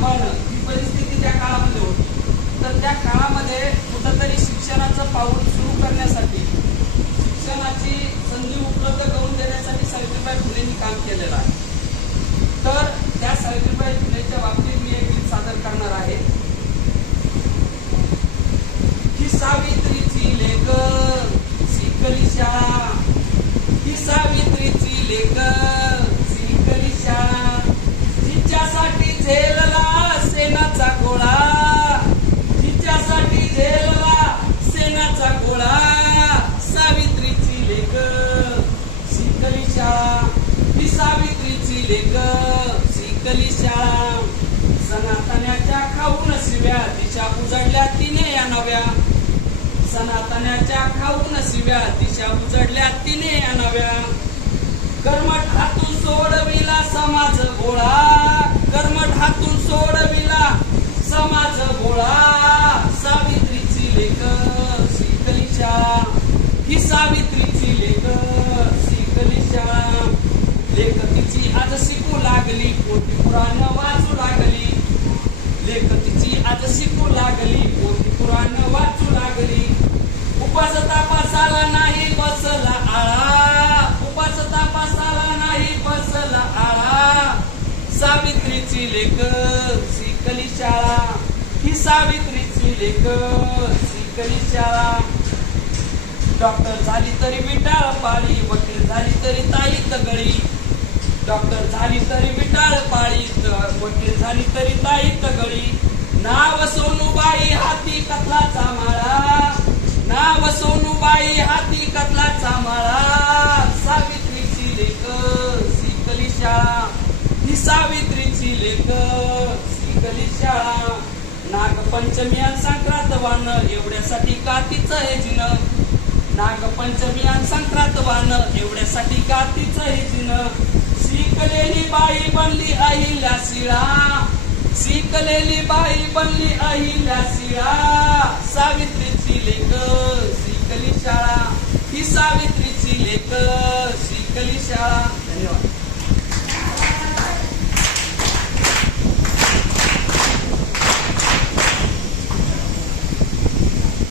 सांभाळणं ही परिस्थिती त्या काळामध्ये होती. तर त्या काळामध्ये कुठंतरी शिक्षणाचं पाऊल सुरू करण्यासाठी, शिक्षणाची संधी उपलब्ध करून देण्यासाठी सावित्रीबाई फुलेंनी काम केलेलं आहे. तर त्या सावित्रीबाई फुलेंच्या बाबतीत मी एक गीत सादर करणार आहे की सावित्रीची लेक शिकली शाळा, ही सावित्रीची लेक शिकली शाळा, तिच्यासाठी झेलला सेनाचा गोळा, तिच्यासाठी झेलला सेनाचा गोळा, सावित्रीची लेक शिकली शाळा, ही सावित्रीची लेक शिकली शाळा, सनातन्याच्या खाऊन शिव्या दिशा उजडल्या तिने या नव्या, सनातन्याच्या खाऊन शिव्या दिशा उजडल्या तिने या नव्या, कर्मठ हातून सोडविला समाज गोळा, कर्मठ हातून सोडविला समाज गोळा, सावित्रीची लेक शिकली शाळा, ही सावित्रीची लेक शिकली शाळा, लेक तिची आज शिकू लागली पोथी पुराण वाचू लागली, लेक तिची आज शिकू लागली पोथी पुराण वाचू लागली, उपास तापासाला नाही बसला आळा, उपास तापासाला नाही बसला आळा, सावित्रीची लेक शिकली शाळा, ही सावित्रीची लेक शिकली शाळा, डॉक्टर झाली तरी विटाळ पाळी, वकील झाली तरी ताई तगळी, डॉक्टर झाली तरी विटाळ पाळी, वकील झाली तरी ताई तगळी, नाव सोनूबाई हाती कतलाचा माळा, नाव सोनूबाई हाती कतलाचा माळा, सावित्रीची लेक शिकली शाळा, ही सावित्रीची लेक शिकली शाळा, नागपंचमी आणि संक्रांत वाण एवढ्यासाठी कार्तीचं हे जिन, नागपंचमी आणि संक्रांत वाण एवढ्यासाठी कार्तीचं हे जिन, शिकलेली बाई बनली अहिल्या शिळा, शिकलेली बाई बनली अहिल्या शिळा, सावित्रीची लेक शिकली शाळा, ही सावित्रीची लेक शिकली शाळा. धन्यवाद.